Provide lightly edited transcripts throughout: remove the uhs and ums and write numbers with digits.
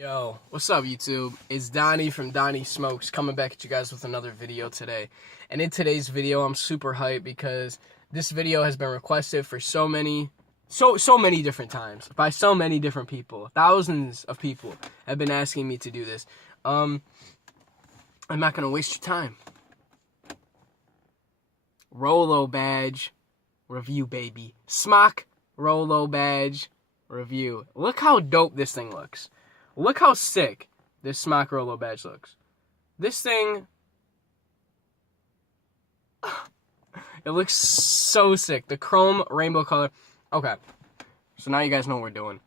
Yo, what's up YouTube? It's Donnie from DonnySmokes coming back at you guys with another video today. And in today's video, I'm super hyped because this video has been requested for so many different times by so many different people. Thousands of people have been asking me to do this. I'm not gonna waste your time. Rolo badge review, baby. SMOK Rolo badge review. Look how dope this thing looks. Look how sick this SMOK Rolo badge looks. This thing, it looks so sick. The chrome rainbow color. Okay, so now you guys know what we're doing.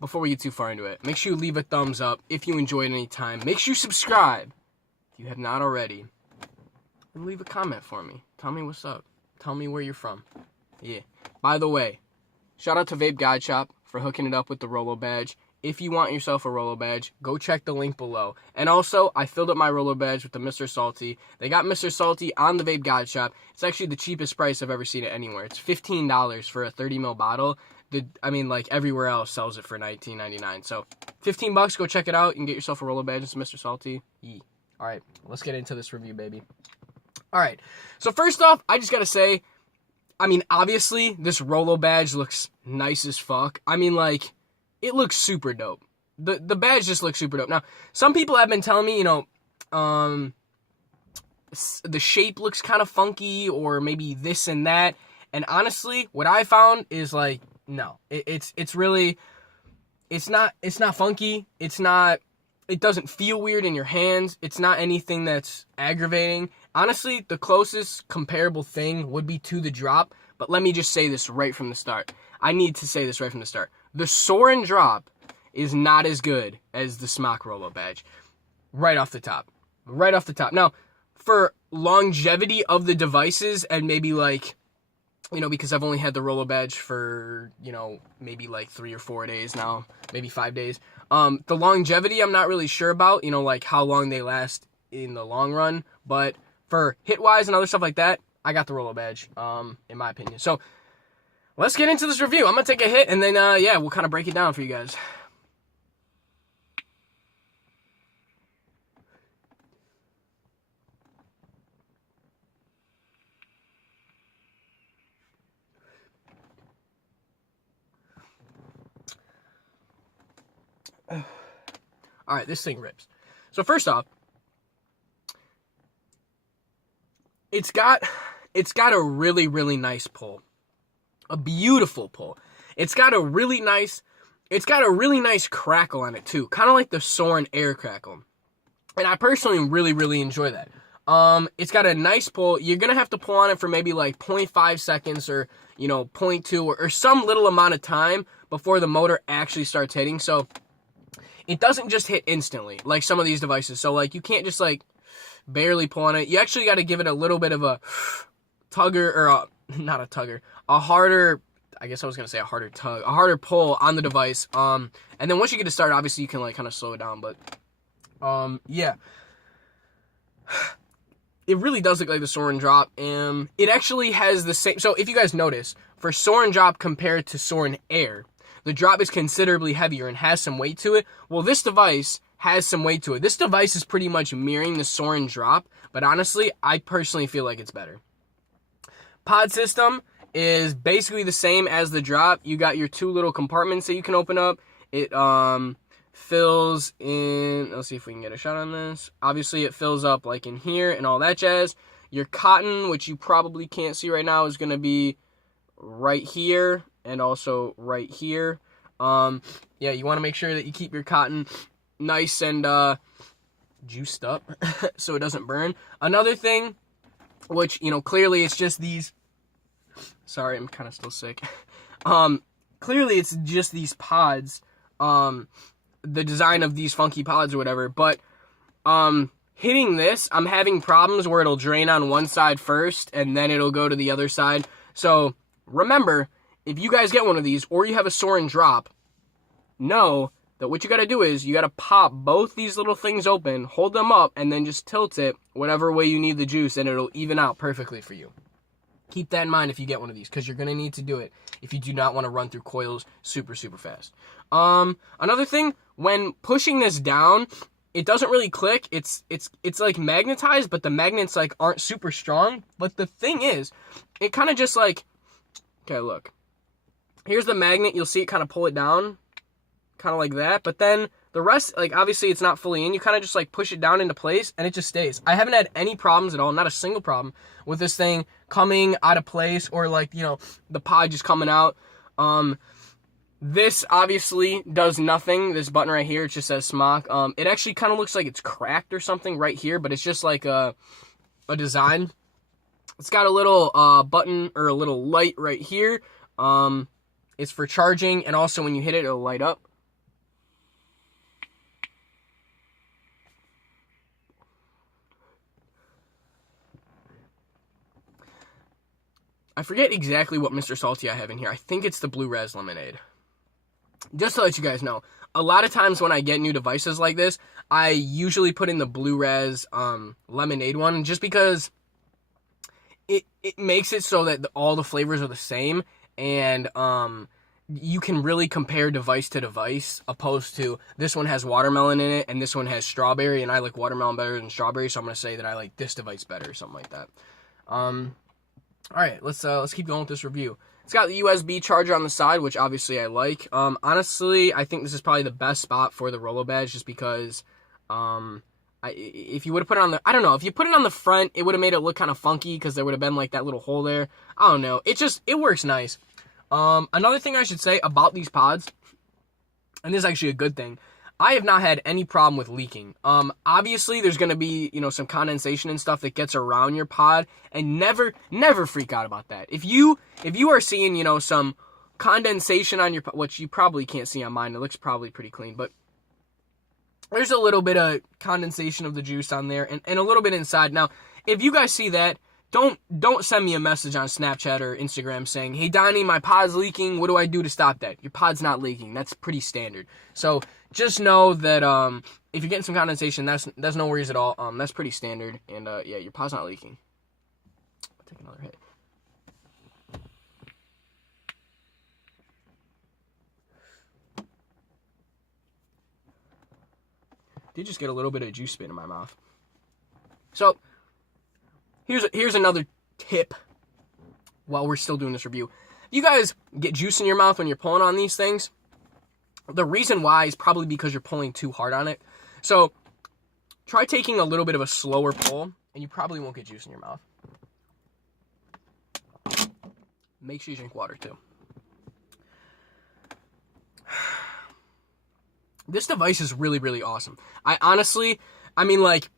Before we get too far into it, make sure you leave a thumbs up if you enjoyed any time. Make sure you subscribe if you have not already. And leave a comment for me. Tell me what's up. Tell me where you're from. Yeah. By the way, shout out to Vape Guide Shop for hooking it up with the Rolo badge. If you want yourself a Rolo badge, go check the link below. And also, I filled up my Rolo badge with the Mr. Salty. They got Mr. Salty on the Vape Guide Shop. It's actually the cheapest price I've ever seen it anywhere. It's $15 for a 30ml bottle. Like everywhere else sells it for $19.99. So, $15, go check it out. You can get yourself a Rolo badge and some Mr. Salty. Yee. Alright, let's get into this review, baby. Alright, so first off, I just gotta say, obviously, this Rolo badge looks nice as fuck. It looks super dope. The badge just looks super dope. Now, some people have been telling me, the shape looks kind of funky, or maybe this and that. And honestly, what I found is no, it's not funky. It doesn't feel weird in your hands. It's not anything that's aggravating. Honestly, the closest comparable thing would be to the drop. But let me just say this right from the start. I need to say this right from the start. The Soarin' drop is not as good as the SMOK Rolo badge. Right off the top. Right off the top. Now, for longevity of the devices, and maybe because I've only had the Rolo badge for, maybe 3 or 4 days now, maybe 5 days. The longevity I'm not really sure about, how long they last in the long run. But for hit-wise and other stuff like that, I got the Rolo badge, in my opinion. So, let's get into this review. I'm going to take a hit, and then, we'll kind of break it down for you guys. Alright, this thing rips. So, first off, it's got a really, really nice pull. A beautiful pull. It's got a really nice crackle on it too. Kind of like the Soarin' air crackle. And I personally really, really enjoy that. It's got a nice pull. You're going to have to pull on it for maybe 0.5 seconds or, 0.2 or some little amount of time before the motor actually starts hitting. So, it doesn't just hit instantly like some of these devices. So, you can't just, barely pull on it. You actually got to give it a little bit of a tugger, or not a tugger, a harder, I guess I was going to say a harder tug, a harder pull on the device. And then once you get it started, obviously you can kind of slow it down, but, yeah. It really does look like the Soarin' drop, and it actually has the same, so if you guys notice, for Soarin' drop compared to Soarin' air, the drop is considerably heavier and has some weight to it. Well, this device has some weight to it. This device is pretty much mirroring the Soarin' drop, but honestly, I personally feel like it's better. Pod system is basically the same as the drop. You got your 2 little compartments that you can open up. It fills in, let's see if we can get a shot on this. Obviously, it fills up in here and all that jazz. Your cotton, which you probably can't see right now, is going to be right here and also right here. Yeah, you want to make sure that you keep your cotton nice and juiced up so it doesn't burn. Another thing, which, clearly it's just these, sorry, I'm kind of still sick. Clearly it's just these pods, the design of these funky pods or whatever, but, hitting this, I'm having problems where it'll drain on one side first, and then it'll go to the other side. So, remember, if you guys get one of these, or you have a Soarin' drop, know that what you got to do is, you got to pop both these little things open, hold them up, and then just tilt it whatever way you need the juice, and it'll even out perfectly for you. Keep that in mind if you get one of these, because you're going to need to do it if you do not want to run through coils super, super fast. Another thing, when pushing this down, it doesn't really click. It's like magnetized, but the magnets like aren't super strong. But the thing is, it kind of just like, okay, look. Here's the magnet. You'll see it kind of pull it down, kind of like that. But then the rest, like obviously it's not fully in. You kind of just like push it down into place and it just stays. I haven't had any problems at all, not a single problem with this thing coming out of place or like, you know, the pod just coming out. This obviously does nothing. This button right here, it just says SMOK. It actually kind of looks like it's cracked or something right here, but it's just like a design. It's got a little button or a little light right here. It's for charging, and also when you hit it, it'll light up. I forget exactly what Mr. Salty I have in here. I think it's the Blue Raz Lemonade. Just to let you guys know, a lot of times when I get new devices like this, I usually put in the Blue Raz Lemonade one, just because it makes it so that all the flavors are the same, and you can really compare device to device, opposed to this one has watermelon in it, and this one has strawberry, and I like watermelon better than strawberry, so I'm going to say that I like this device better, or something like that. Alright, let's keep going with this review. It's got the USB charger on the side, which obviously I like. Honestly, I think this is probably the best spot for the Rolo badge, just because if you would have put it on the, I don't know, if you put it on the front, it would have made it look kind of funky, because there would have been like that little hole there. I don't know. It works nice. Another thing I should say about these pods, and this is actually a good thing, I have not had any problem with leaking. Obviously, there's going to be, you know, some condensation and stuff that gets around your pod, and never freak out about that. If you are seeing, you know, some condensation on your, which you probably can't see on mine, it looks probably pretty clean, but there's a little bit of condensation of the juice on there, and a little bit inside. Now, if you guys see that, don't send me a message on Snapchat or Instagram saying, hey, Donnie, my pod's leaking. What do I do to stop that? Your pod's not leaking. That's pretty standard. So just know that if you're getting some condensation, that's no worries at all. That's pretty standard. And, yeah, your pod's not leaking. I'll take another hit. Did just get a little bit of juice spit in my mouth. So here's another tip while we're still doing this review. If you guys get juice in your mouth when you're pulling on these things, the reason why is probably because you're pulling too hard on it. So try taking a little bit of a slower pull, and you probably won't get juice in your mouth. Make sure you drink water too. This device is really, really awesome. I mean, like,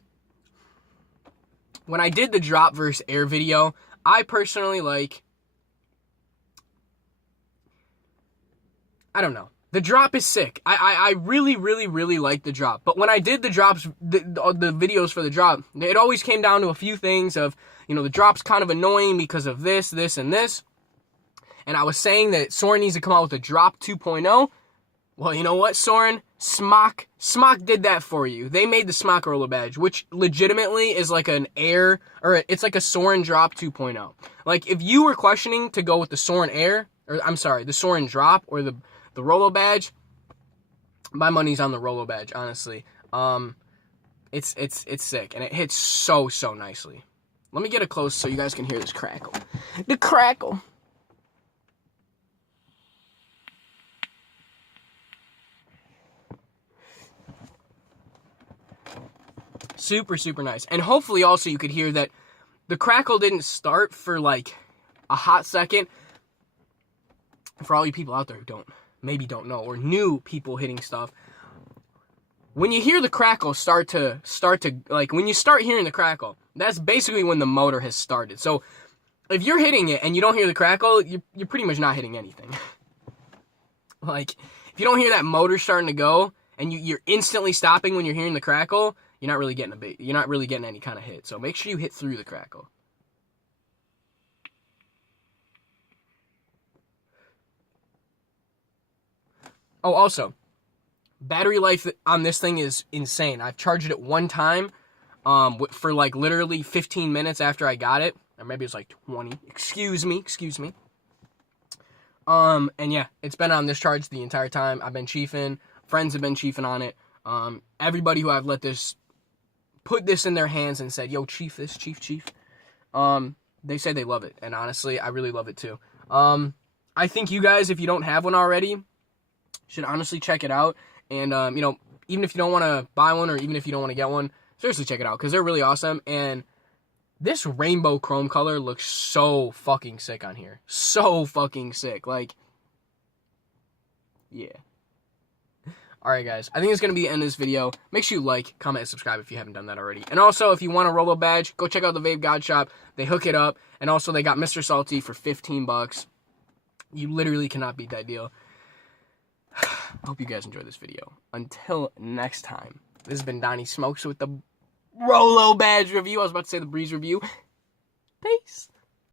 when I did the drop versus air video, I personally, like, I don't know. The drop is sick. I really, really, really like the drop. But when I did the drops, the videos for the drop, it always came down to a few things of, you know, the drop's kind of annoying because of this, this, and this. And I was saying that Soren needs to come out with a drop 2.0. Well, you know what, Soren? SMOK did that for you. They made the SMOK Rolo badge, which legitimately is like an air, or it's like a Soren drop 2.0. Like, if you were questioning to go with the Soren air, or I'm sorry, the Soren drop or the Rolo badge, my money's on the Rolo badge, honestly. It's sick, and it hits so nicely. Let me get it close so you guys can hear this crackle. The crackle. Super, super nice. And hopefully also you could hear that the crackle didn't start for like a hot second. For all you people out there who maybe don't know, or new people hitting stuff, when you hear the crackle start to like, when you start hearing the crackle, that's basically when the motor has started. So if you're hitting it and you don't hear the crackle, you're pretty much not hitting anything. Like, if you don't hear that motor starting to go and you're instantly stopping when you're hearing the crackle, you're not really getting any kind of hit. So make sure you hit through the crackle. Oh, also, battery life on this thing is insane. I've charged it one time for like literally 15 minutes after I got it. or maybe it's like 20. Excuse me. And yeah, it's been on this charge the entire time. I've been chiefing. Friends have been chiefing on it. Everybody who I've put this in their hands and said, yo, chief this, chief. They say they love it. And honestly, I really love it too. I think you guys, if you don't have one already, should honestly check it out. And, even if you don't want to buy one or even if you don't want to get one, seriously check it out because they're really awesome. And this rainbow chrome color looks so fucking sick on here. So fucking sick. Like, yeah. Alright guys, I think it's going to be the end of this video. Make sure you like, comment, and subscribe if you haven't done that already. And also, if you want a Rolo badge, go check out the Vape God Shop. They hook it up. And also, they got Mr. Salty for 15 bucks. You literally cannot beat that deal. I hope you guys enjoyed this video. Until next time, this has been DonnySmokes with the Rolo badge review. I was about to say the Breeze review. Peace.